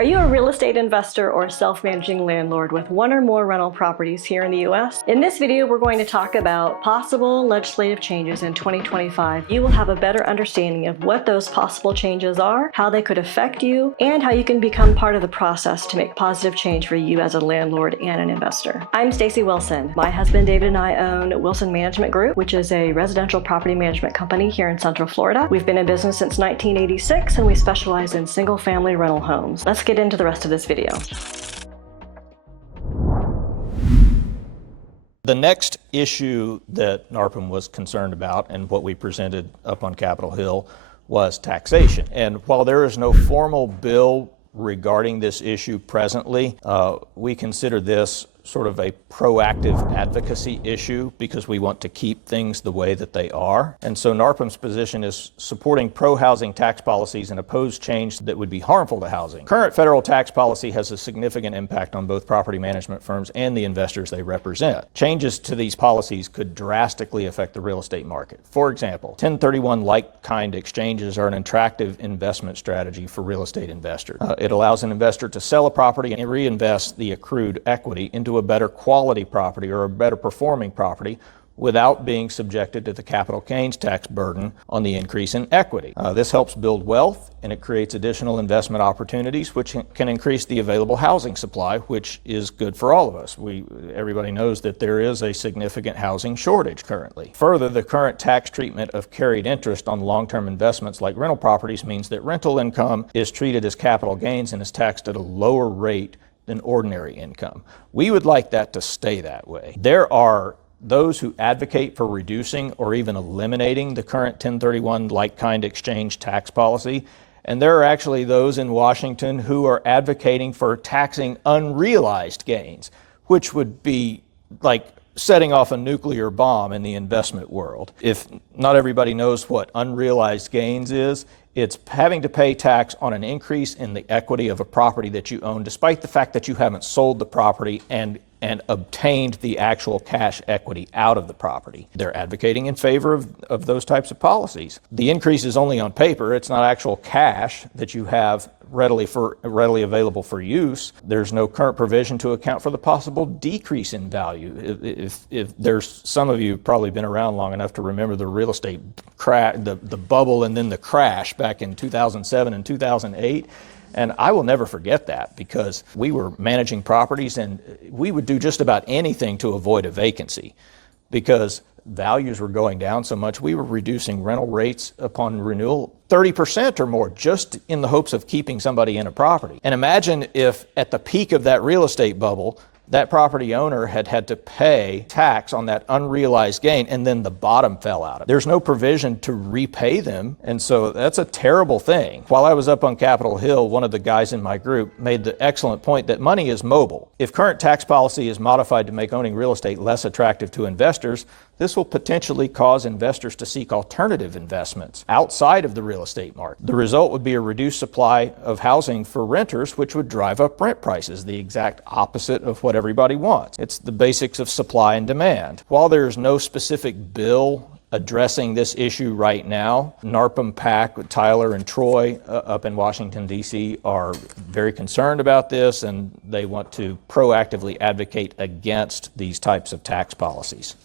Are you a real estate investor or self-managing landlord with one or more rental properties here in the US? In this video, we're going to talk about possible legislative changes in 2025. You will have a better understanding of what those possible changes are, how they could affect you, and how you can become part of the process to make positive change for you as a landlord and an investor. I'm Stacy Wilson. My husband David and I own Wilson Management Group, which is a residential property management company here in Central Florida. We've been in business since 1986 and we specialize in single-family rental homes. Let's get into the rest of this video. The next issue that NARPM was concerned about and what we presented up on Capitol Hill was taxation. And while there is no formal bill regarding this issue presently, we consider this sort of a proactive advocacy issue because we want to keep things the way that they are. And so NARPM's position is supporting pro-housing tax policies and oppose change that would be harmful to housing. Current federal tax policy has a significant impact on both property management firms and the investors they represent. Changes to these policies could drastically affect the real estate market. For example, 1031 like-kind exchanges are an attractive investment strategy for real estate investors. It allows an investor to sell a property and reinvest the accrued equity into a better quality property or a better performing property without being subjected to the capital gains tax burden on the increase in equity. This helps build wealth and it creates additional investment opportunities which can increase the available housing supply, which is good for all of us. Everybody knows that there is a significant housing shortage currently. Further, the current tax treatment of carried interest on long-term investments like rental properties means that rental income is treated as capital gains and is taxed at a lower rate than ordinary income. We would like that to stay that way. There are those who advocate for reducing or even eliminating the current 1031 like-kind exchange tax policy, and there are actually those in Washington who are advocating for taxing unrealized gains, which would be like setting off a nuclear bomb in the investment world. If not everybody knows what unrealized gains is, it's having to pay tax on an increase in the equity of a property that you own, despite the fact that you haven't sold the property and obtained the actual cash equity out of the property. They're advocating in favor of those types of policies. The increase is only on paper. It's not actual cash that you have readily available for use. There's no current provision to account for the possible decrease in value. If there's some of you have probably been around long enough to remember the real estate crash, the bubble and then the crash back in 2007 and 2008. And I will never forget that because we were managing properties and we would do just about anything to avoid a vacancy because values were going down so much. We were reducing rental rates upon renewal 30% or more just in the hopes of keeping somebody in a property. And imagine if at the peak of that real estate bubble, that property owner had to pay tax on that unrealized gain and then the bottom fell out of it. There's no provision to repay them, and so that's a terrible thing. While I was up on Capitol Hill, one of the guys in my group made the excellent point that money is mobile. If current tax policy is modified to make owning real estate less attractive to investors, this will potentially cause investors to seek alternative investments outside of the real estate market. The result would be a reduced supply of housing for renters, which would drive up rent prices, the exact opposite of what everybody wants. It's the basics of supply and demand. While there is no specific bill addressing this issue right now, NARPM PAC with Tyler and Troy up in Washington, D.C. are very concerned about this and they want to proactively advocate against these types of tax policies.